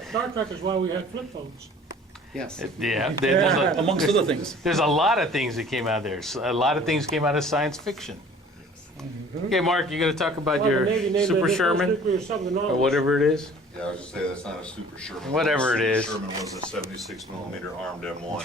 Star Trek is why we had flip phones. Yes. Yeah, Amongst other things. there's a lot of things that came out there. A lot of things came out of science fiction. Okay, Mark, you going to talk about Well, your the Navy named Super it the Sherman nuclear submarine. or whatever it is? Yeah, I was just saying that's not a Super Sherman. Whatever it is. Sherman was a 76mm armed M1.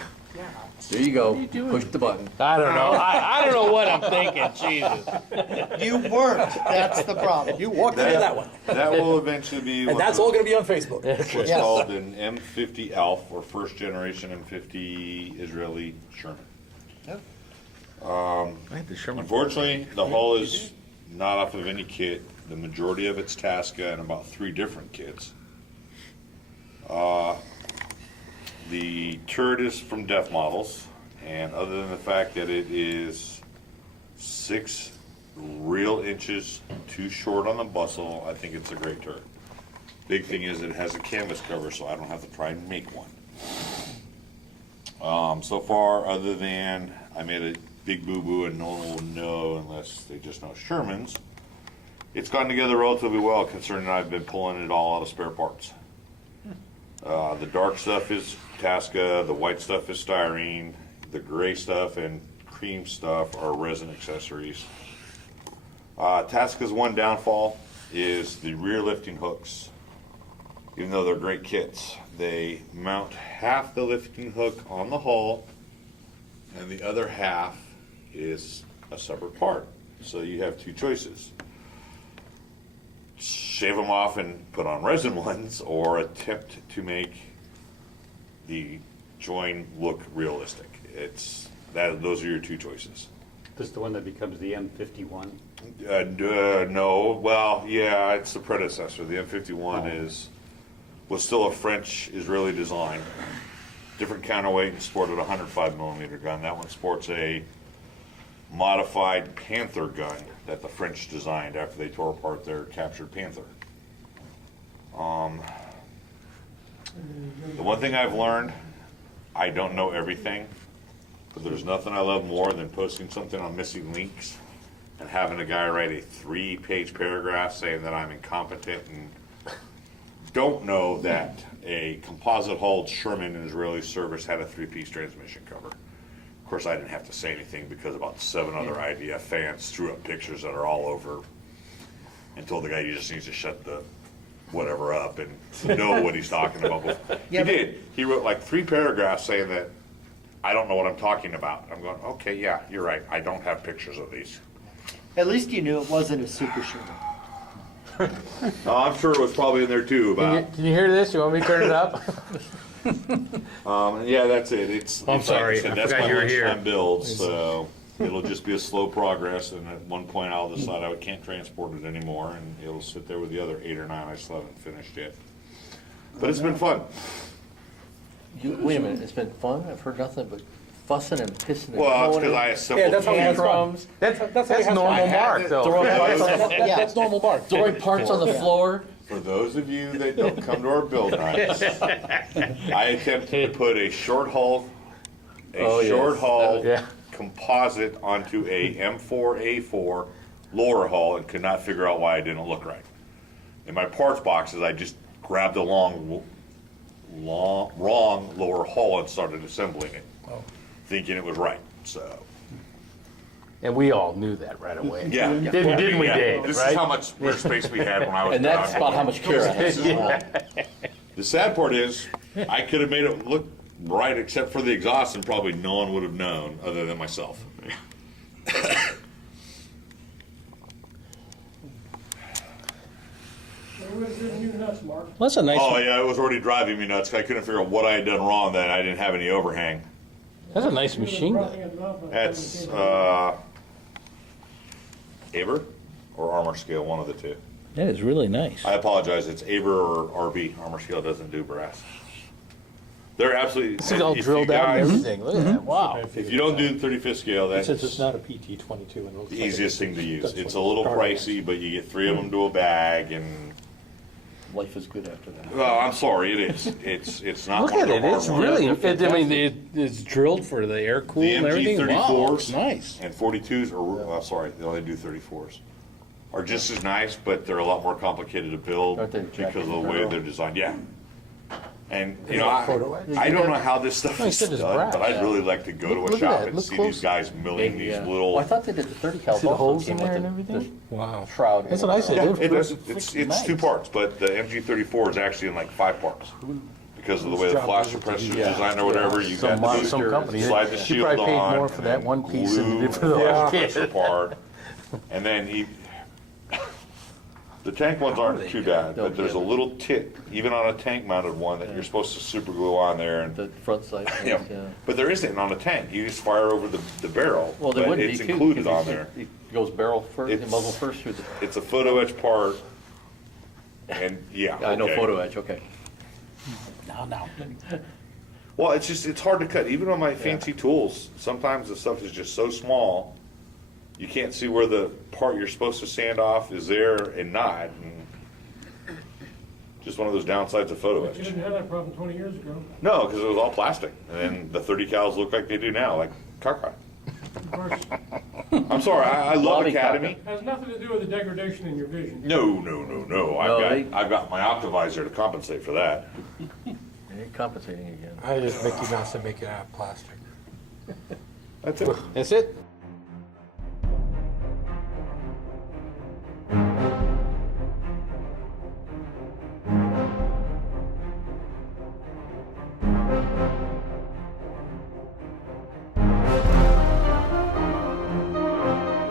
There you go. Push the button. I don't know. I don't know what I'm thinking. Jesus. You weren't. That's the problem. You walked into that one. That will eventually be And that's all going to be on Facebook. what's Yes. called an M-50 ALF, or first generation M-50 Israeli Sherman. I had the Sherman. Unfortunately, the hull is not off of any kit. The majority of it's Tasca and about 3 different kits. The turret is from Def Models, and other than the fact that it is 6 real inches too short on the bustle, I think it's a great turret. Big thing is it has a canvas cover, so I don't have to try and make one. So far, other than I made a big boo-boo and no one will know unless they just know Sherman's, it's gone together relatively well, considering I've been pulling it all out of spare parts. The dark stuff is Tasca, the white stuff is styrene, the gray stuff and cream stuff are resin accessories. Tasca's one downfall is the rear lifting hooks. Even though they're great kits, they mount half the lifting hook on the hull and the other half is a separate part. So you have 2 choices. Shave them off and put on resin ones, or attempt to make the join look realistic. Those are your 2 choices. This is the one that becomes the M51? No, well, yeah, it's the predecessor. The M51 was still a French Israeli design. Different counterweight and sported a 105mm gun. That one sports a modified Panther gun that the French designed after they tore apart their captured Panther. The one thing I've learned, I don't know everything, but there's nothing I love more than posting something on Missing Links and having a guy write a 3-page paragraph saying that I'm incompetent and don't know that a composite-hulled Sherman in Israeli service had a 3-piece transmission cover. Of course, I didn't have to say anything because about 7 other IDF fans threw up pictures that are all over and told the guy he just needs to shut the whatever up and know what he's talking about. Yeah, he did. He wrote like 3 paragraphs saying that I don't know what I'm talking about. I'm going, okay, yeah, you're right. I don't have pictures of these. At least you knew it wasn't a Super Sherman. I'm sure it was probably in there too. About Can you hear this? You want me to turn it up? yeah, that's it. It's. I'm it's sorry. Like I said, I that's forgot my you were here. lunchtime build, so it'll just be a slow progress. And at one point, I'll decide I can't transport it anymore, and it'll sit there with the other 8 or 9 I still haven't finished yet. But it's been fun. Wait a minute, it's been fun? I've heard nothing but fussing and pissing and Well, it's blowing because I and assembled that's how we have fun. tantrums. That's normal Mark, though. Throwing parts on the, That's normal Mark. throwing parts on the floor. For those of you that don't come to our build nights, I attempted to put a short hull, Yeah. composite onto a M4A4 lower hull and could not figure out why it didn't look right. In my parts boxes, I just grabbed the wrong lower hull and started assembling it, thinking it was right. So. And we all knew that right away. Yeah. Didn't we, Dave? This right? is how much space we had when I was. And that's about how much care I have. The sad part is, I could have made it look right except for the exhaust, and probably no one would have known other than myself. Everybody's driving you nuts, Mark. That's a nice Oh one. yeah, it was already driving me nuts. I couldn't figure out what I had done wrong that I didn't have any overhang. That's a nice machine gun. That's Aber or Armor Scale, one of the 2. That is really nice. I apologize. It's Aber or RB. Armor Scale doesn't do brass. They're absolutely. This is all if you drilled out and guys- everything. Look at that. Wow. If you don't do the 35th scale, that's Since it's not a PT-22 and it looks the like easiest thing to use. that's It's what a little Star Wars pricey, but you get 3 of them to a bag, and Life is good after that. well, I'm sorry, it is. It's not. Look one at of it. the hard It's ones. really. It's drilled for the air cool The and everything. Wow, MG34s it's nice. and 42s are. Sorry, they only do 34s. Are just as nice, but they're a lot more complicated to build Aren't they because of the way jacket they're designed. Yeah, And, you Is know, it photo etch? I don't know how this stuff No, he is said it's done, brass, but I'd yeah. really like to go to a Look at shop that, and look see close. these guys milling these Yeah. little. Well, I thought they did the 30 cal. See the also holes in came there with and the everything? Wow. shroud. That's what I said. Yeah, They're it does. freaking It's two nice. parts, but the MG34 is actually in like 5 parts. Because of the way the job flash is it to suppressor is Yeah. designed or whatever, you got Some to company. slide the You shield probably paid on. more for that one piece than you did for the glue last the kit. compressor part. And then the tank ones aren't too bad, No, but there's a yeah. little tip, even on a tank mounted one, that you're supposed to super glue on there. And The front side. yeah. Yeah. But there isn't on a tank. You just fire over the barrel. Well, they but wouldn't it's be too, included 'cause on there. It goes barrel first, It's- muzzle first through the. It's a photo etch part. And yeah, I know okay. photo etch. Okay. No. Well, it's hard to cut. Even on my fancy tools, sometimes the stuff is just so small, you can't see where the part you're supposed to sand off is there and not. And just one of those downsides of photo But you etch. didn't have that problem 20 years ago. No, because it was all plastic. And then the 30 cals look like they do now, like cockeye. Of course, I'm sorry, I love Lobby Academy. has nothing to do with the degradation in your vision. No. No, I've got my Optivisor to compensate for that. They ain't compensating again. I just Mickey Mouse and make it out of plastic. That's it. That's it?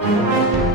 Thank